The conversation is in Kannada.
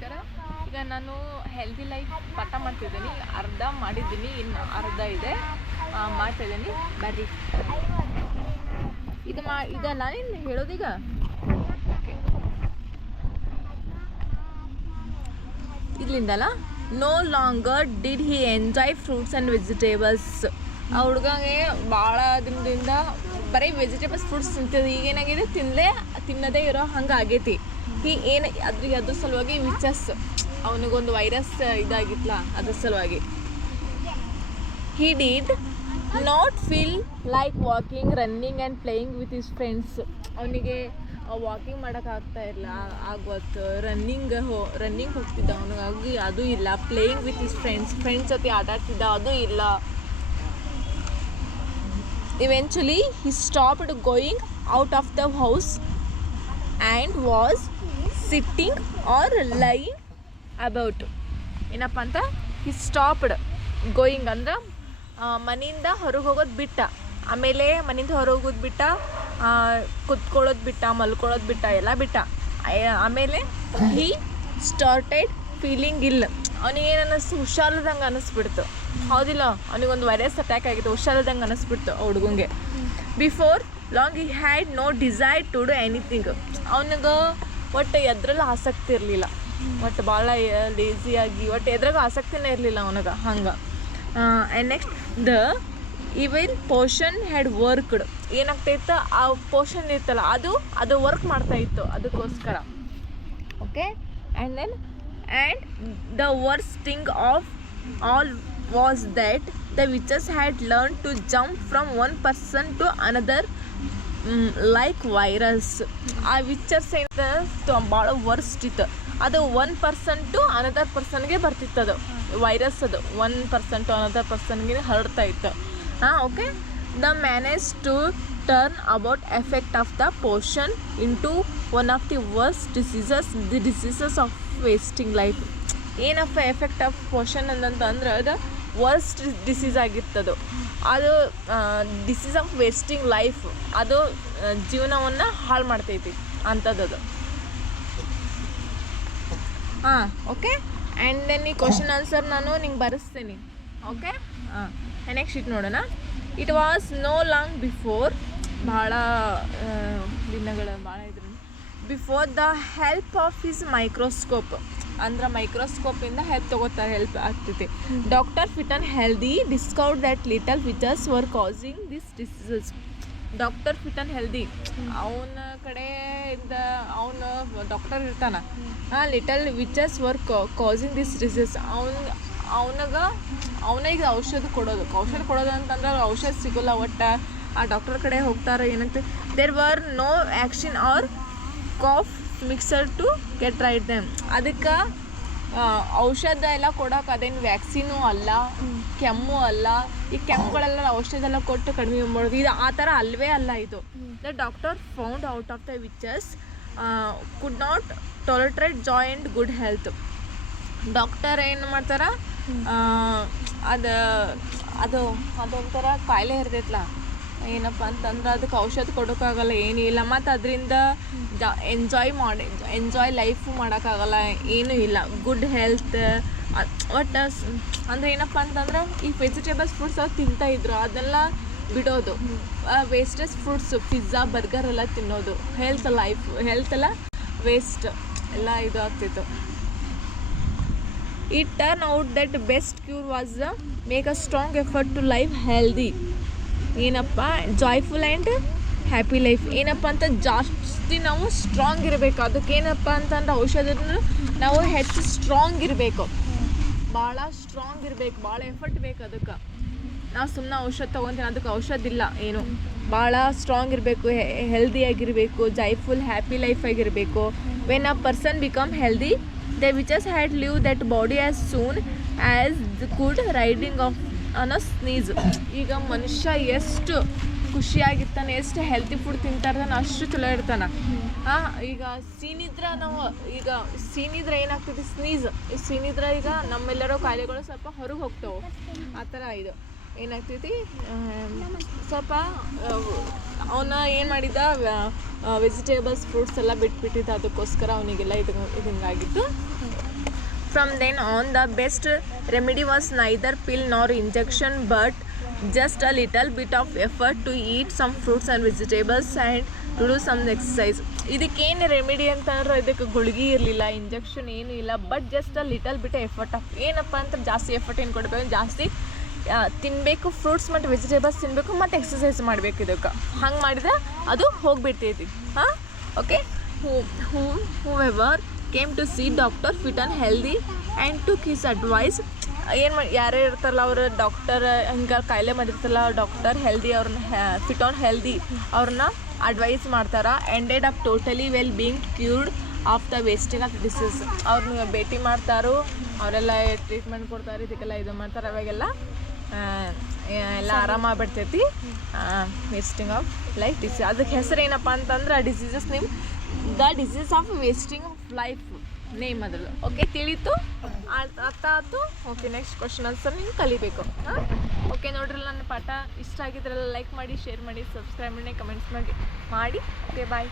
ನಮಸ್ಕಾರ. ಈಗ ನಾನು ಹೆಲ್ದಿ ಲೈಫ್ ಪಾಠ ಮಾಡ್ತಿದ್ದೀನಿ. ಅರ್ಧ ಮಾಡಿದ್ದೀನಿ ಇನ್ನು ಅರ್ಧ ಇದೆ. ಆ, ಮಾಡ್ತಾ ಇದ್ದೀನಿ ಬರ್ರಿ. ಇದು ಮಾ ಇದಲ್ಲ ನೀನು ಹೇಳೋದೀಗ ಇಲ್ಲಿಂದಲ್ಲ no longer did he enjoy fruits and vegetables ಆ ಹುಡುಗಂಗೆ ಭಾಳ ದಿನದಿಂದ ಬರೀ ವೆಜಿಟೇಬಲ್ಸ್ ಫ್ರೂಟ್ಸ್ ತಿಂತಿದ್ದು. ಈಗೇನಾಗಿದೆ? ತಿನ್ನಲೇ ತಿನ್ನದೇ ಇರೋ ಹಂಗೆ ಆಗೈತಿ ಈ ಏನು ಅದ್ರ ಅದ್ರ ಸಲುವಾಗಿ ವಿಚಸ್, ಅವನಿಗೊಂದು ವೈರಸ್ ಇದಾಗಿತ್ತಲ್ಲ ಅದ್ರ ಸಲುವಾಗಿ. He did not feel like walking running and playing with his friends ಅವನಿಗೆ ವಾಕಿಂಗ್ ಮಾಡೋಕ್ಕಾಗ್ತಾ ಇಲ್ಲ ಆಗೋತ್ತು ರನ್ನಿಂಗ್ ಹೋ ರನ್ನಿಂಗ್ ಹೋಗ್ತಿದ್ದ ಅವನಿಗಾಗಿ ಅದು ಇಲ್ಲ. Playing with his friends friends ಜೊತೆ ಆಟಾಡ್ತಿದ್ದ ಅದು ಇಲ್ಲ. Eventually he stopped going out of the house and was sitting or lying about ಏನಪ್ಪ ಅಂತ? ಹಿ ಸ್ಟಾಪ್ಡ್ ಗೋಯಿಂಗ್ ಅಂದ್ರೆ ಮನೆಯಿಂದ ಹೊರಗೆ ಹೋಗೋದು ಬಿಟ್ಟ. ಆಮೇಲೆ ಮನೆಯಿಂದ ಹೊರಗೆ ಹೋಗೋದು ಬಿಟ್ಟ ಕುತ್ಕೊಳ್ಳೋದು ಬಿಟ್ಟ, ಮಲ್ಕೊಳ್ಳೋದು ಬಿಟ್ಟ, ಎಲ್ಲ ಬಿಟ್ಟ. ಆಮೇಲೆ ಹಿ ಸ್ಟಾರ್ಟೆಡ್ ಫೀಲಿಂಗ್ ಇಲ್ಲ ಅವನಿಗೇನು ಅನ್ನಿಸ್ತು ಹುಷಾರದಂಗೆ ಅನ್ನಿಸ್ಬಿಡ್ತು ಹೌದಿಲ್ಲ? ಅವನಿಗೊಂದು ವೈರಸ್ ಅಟ್ಯಾಕ್ ಆಗಿತ್ತು ಹುಷಾರದಂಗೆ ಅನ್ನಿಸ್ಬಿಡ್ತು ಹುಡುಗಂಗೆ. Before long he had no desire to do anything ಅವನಿಗೆ ಒಟ್ಟು ಎದ್ರಲ್ಲಿ ಆಸಕ್ತಿ ಇರಲಿಲ್ಲ. ಒಟ್ಟು ಭಾಳ ಲೇಸಿಯಾಗಿ ಒಟ್ಟು ಎದ್ರಾಗ ಆಸಕ್ತಿನೇ ಇರಲಿಲ್ಲ ಅವನಿಗೆ, ಹಂಗೆ. And next the even portion had worked ಏನಾಗ್ತಾಯಿತ್ತು ಆ ಪೋರ್ಷನ್ ಇರ್ತಲ್ಲ ಅದು ಅದು ವರ್ಕ್ ಮಾಡ್ತಾ ಇತ್ತು, ಅದಕ್ಕೋಸ್ಕರ. Okay and then and the worst thing of all was that the witches had learn to jump from one person to another like virus ಆ ವಿಚರ್ಸ್ ಏನಿತ್ತು ಭಾಳ ವರ್ಸ್ಟ್ ಇತ್ತು. ಅದು ಒನ್ ಪರ್ಸನ್ ಟು ಅನದರ್ ಪರ್ಸನ್ಗೆ ಬರ್ತಿತ್ತು ಅದು. ವೈರಸ್ ಅದು. ಒನ್ ಪರ್ಸನ್ ಟು ಅನದರ್ ಪರ್ಸನ್ಗೆ ಹರಡ್ತಾ ಇತ್ತು. ಹಾಂ okay the manage to turn about effect of the portion into one of the worst diseases the diseases of wasting life ಏನಪ್ಪ ಎಫೆಕ್ಟ್ ಆಫ್ ಪೋರ್ಷನ್ ಅಂತಂದ್ರೆ ಅದು ವರ್ಸ್ಟ್ ಡಿಸೀಸ್ ಆಗಿರ್ತದು, ಅದು ಡಿಸೀಸ್ ಆಫ್ ವೇಸ್ಟಿಂಗ್ ಲೈಫ್ ಅದು ಜೀವನವನ್ನು ಹಾಳು ಮಾಡ್ತೈತಿ ಅಂಥದ್ದು ಹಾಂ ಓಕೆ ಆ್ಯಂಡ್ ದೆನ್ ಈ ಕ್ವಶನ್ ಆನ್ಸರ್ ನಾನು ನಿಂಗೆ ಬರೆಸ್ತೀನಿ ಓಕೆ ಹಾಂ ನೆಕ್ಸ್ಟ್ ಶೀಟ್ ನೋಡೋಣ. It was no long before ಭಾಳ ದಿನಗಳ, ಭಾಳ ಇದ್ರು before the help of his microscope ಅಂದ್ರೆ ಮೈಕ್ರೋಸ್ಕೋಪಿಂದ ಹೆಲ್ಪ್ ತಗೋತಾರೆ ಹೆಲ್ಪ್ ಆಗ್ತೈತಿ. Doctor fit and healthy discount that little witches were causing this diseases doctor fit and healthy ಅವನ ಕಡೆಯಿಂದ ಅವನು ಡಾಕ್ಟರ್ ಇರ್ತಾನ. ಹಾಂ little witches were causing this disease ಅವನ ಅವನಾಗ ಅವನಿಗೆ ಔಷಧ ಕೊಡೋದು. ಔಷಧ ಕೊಡೋದು ಅಂತಂದ್ರೆ ಔಷಧ ಸಿಗೋಲ್ಲ ಒಟ್ಟು. ಆ ಡಾಕ್ಟರ್ ಕಡೆ ಹೋಗ್ತಾರೆ ಏನಂತ. There were no action or cough mixture to get rid them ಅದಕ್ಕೆ ಔಷಧ ಎಲ್ಲ ಕೊಡೋಕೆ ಅದೇನು ವ್ಯಾಕ್ಸಿನು ಅಲ್ಲ, ಕೆಮ್ಮು ಅಲ್ಲ, ಈ ಕೆಮ್ಮುಗಳೆಲ್ಲ ಔಷಧ ಎಲ್ಲ ಕೊಟ್ಟು ಕಡಿಮೆ ಮಾಡೋದು ಇದು ಆ ಥರ ಅಲ್ಲವೇ ಅಲ್ಲ ಇದು. The doctor found out of the witches could not tolerate joy and good health doctor ಏನು ಮಾಡ್ತಾರ ಅದು ಅದು ಅದೊಂಥರ ಕಾಯಿಲೆ ಇರ್ತೈತಲ್ಲ ಏನಪ್ಪ ಅಂತಂದ್ರೆ ಅದಕ್ಕೆ ಔಷಧ ಕೊಡೋಕ್ಕಾಗಲ್ಲ ಇಲ್ಲ. ಮತ್ತು ಅದರಿಂದ ಜಾ ಎಂಜಾಯ್ ಮಾಡಿ ಎಂಜಾಯ್ ಲೈಫು ಮಾಡೋಕ್ಕಾಗಲ್ಲ, ಏನೂ ಇಲ್ಲ. ಗುಡ್ ಹೆಲ್ತ್ ಒಟ್ಟು ಅಂದರೆ ಏನಪ್ಪ ಅಂತಂದ್ರೆ ಈ ವೆಜಿಟೇಬಲ್ಸ್ ಫ್ರೂಟ್ಸ್ ಅವ್ರು ತಿಂತಾ ಇದ್ರು, ಅದೆಲ್ಲ ಬಿಡೋದು. ವೇಸ್ಟೇಜ್ ಫ್ರೂಟ್ಸು ಪಿಜ್ಜಾ ಬರ್ಗರ್ ಎಲ್ಲ ತಿನ್ನೋದು. ಹೆಲ್ತ್ ಲೈಫ್ ಹೆಲ್ತ್ ಎಲ್ಲ ವೇಸ್ಟ್ ಎಲ್ಲ ಇದು ಆಗ್ತಿತ್ತು. It turn out that best cure was make a strong effort to life healthy ಏನಪ್ಪ ಜಾಯ್ಫುಲ್ ಆ್ಯಂಡ್ ಹ್ಯಾಪಿ ಲೈಫ್ ಏನಪ್ಪ ಅಂತ ಜಾಸ್ತಿ ನಾವು ಸ್ಟ್ರಾಂಗ್ ಇರಬೇಕು. ಅದಕ್ಕೆ ಏನಪ್ಪ ಅಂತಂದ್ರೆ ಔಷಧದ ನಾವು ಹೆಚ್ಚು ಸ್ಟ್ರಾಂಗ್ ಇರಬೇಕು. ಭಾಳ ಸ್ಟ್ರಾಂಗ್ ಇರಬೇಕು. ಭಾಳ ಎಫರ್ಟ್ ಬೇಕು ಅದಕ್ಕೆ. ನಾವು ಸುಮ್ಮನೆ ಔಷಧ ತೊಗೊತೀನಿ ಅದಕ್ಕೆ ಔಷಧ ಇಲ್ಲ ಏನು. ಭಾಳ ಸ್ಟ್ರಾಂಗ್ ಇರಬೇಕು ಹೆಲ್ದಿಯಾಗಿರಬೇಕು ಜಾಯ್ಫುಲ್ ಹ್ಯಾಪಿ ಲೈಫ್ ಆಗಿರಬೇಕು. When a person become healthy the witches had leave that body as soon as good riding of on sneeze sneeze ಈಗ ಮನುಷ್ಯ ಎಷ್ಟು ಖುಷಿಯಾಗಿರ್ತಾನೆ, ಎಷ್ಟು ಹೆಲ್ತಿ ಫುಡ್ ತಿಂತಾರ್ತಾನೆ ಅಷ್ಟು ಚಲೋ ಇರ್ತಾನೆ. ಹಾಂ ಈಗ ಸೀನಿದ್ರ ನಾವು, ಈಗ ಸೀನಿದ್ರೆ ಏನಾಗ್ತದೆ ಸ್ನೀಸ್ ಈ ಸೀನಿದ್ರೆ ಈಗ ನಮ್ಮೆಲ್ಲರ ಕಾಯಿಲೆಗಳು ಸ್ವಲ್ಪ ಹೊರಗೆ ಹೋಗ್ತಾವೆ. ಆ ಥರ ಇದು. ಏನಾಗ್ತೈತಿ ಸ್ವಲ್ಪ ಅವನ ಏನು ಮಾಡಿದ ವೆಜಿಟೇಬಲ್ಸ್ ಫ್ರೂಟ್ಸ್ ಎಲ್ಲ ಬಿಟ್ಬಿಟ್ಟಿದ್ದ. ಅದಕ್ಕೋಸ್ಕರ ಅವನಿಗೆಲ್ಲ ಇದು ಇದಂಗಾಗಿತ್ತು from then on the best remedy was neither pill nor injection but just a little bit of effort to eat some fruits and vegetables and to do some exercise ಇದಕ್ಕೇನು ರೆಮಿಡಿ ಅಂತಂದ್ರೆ ಇದಕ್ಕೆ ಗುಳಿಗೆ ಇರಲಿಲ್ಲ ಇಂಜೆಕ್ಷನ್ ಏನೂ ಇಲ್ಲ but just a little bit effort of ಏನಪ್ಪ ಅಂತ ಜಾಸ್ತಿ ಎಫರ್ಟ್ ಏನು ಕೊಡಬೇಕು ಜಾಸ್ತಿ ತಿನ್ನಬೇಕು ಫ್ರೂಟ್ಸ್ ಮತ್ತು ವೆಜಿಟೇಬಲ್ಸ್ ತಿನ್ನಬೇಕು ಮತ್ತು ಎಕ್ಸಸೈಸ್ ಮಾಡಬೇಕು ಇದಕ್ಕೆ. ಹಂಗೆ ಮಾಡಿದ್ರೆ ಅದು ಹೋಗಿಬಿಡ್ತೈತಿ. ಹಾಂ? Okay who who whoever came to see doctor fit and healthy and to kiss advice ಏನು ಮಾಡಿ ಯಾರೇ ಇರ್ತಾರಲ್ಲ ಅವರು ಡಾಕ್ಟರ್ ಹಿಂಗೆ ಕಾಯಿಲೆ ಮಾಡಿರ್ತಲ್ಲ ಡಾಕ್ಟರ್ ಹೆಲ್ದಿ ಅವ್ರನ್ನ ಫಿಟ್ ಆನ್ ಹೆಲ್ದಿ ಅವ್ರನ್ನ ಅಡ್ವೈಸ್ ಮಾಡ್ತಾರೆ. Ended up totally well being cured of the wasting of disease ಅವ್ರನ್ನ ಭೇಟಿ ಮಾಡ್ತಾರೋ, ಅವರೆಲ್ಲ ಟ್ರೀಟ್ಮೆಂಟ್ ಕೊಡ್ತಾರೆ, ಇದಕ್ಕೆಲ್ಲ ಇದು ಮಾಡ್ತಾರೆ, ಅವಾಗೆಲ್ಲ ಎಲ್ಲ ಆರಾಮಾಗ್ಬಿಡ್ತೈತಿ ವೇಸ್ಟಿಂಗ್ ಆಫ್ ಲೈಫ್ ಡಿಸೀಸ್ ಅದಕ್ಕೆ ಹೆಸರು ಏನಪ್ಪ ಅಂತಂದ್ರೆ ಆ diseases name the disease of wasting of life name ಅದ್ರದ್ದು. ಓಕೆ ತಿಳಿತು? ಅರ್ಥ ಆಯ್ತು? ಓಕೆ ನೆಕ್ಸ್ಟ್ ಕ್ವಶನ್ ಆನ್ಸರ್ ನೀವು ಕಲಿಬೇಕು. ಹಾಂ? ಓಕೆ ನೋಡ್ರಿ, ನನ್ನ ಪಾಠ ಇಷ್ಟ ಆಗಿದ್ರೆಲ್ಲ ಲೈಕ್ ಮಾಡಿ ಶೇರ್ ಮಾಡಿ ಸಬ್ಸ್ಕ್ರೈಬ್ ಮಾಡಿ ಕಮೆಂಟ್ಸ್ ಮಾಡಿ. ಮಾಡಿ. Okay bye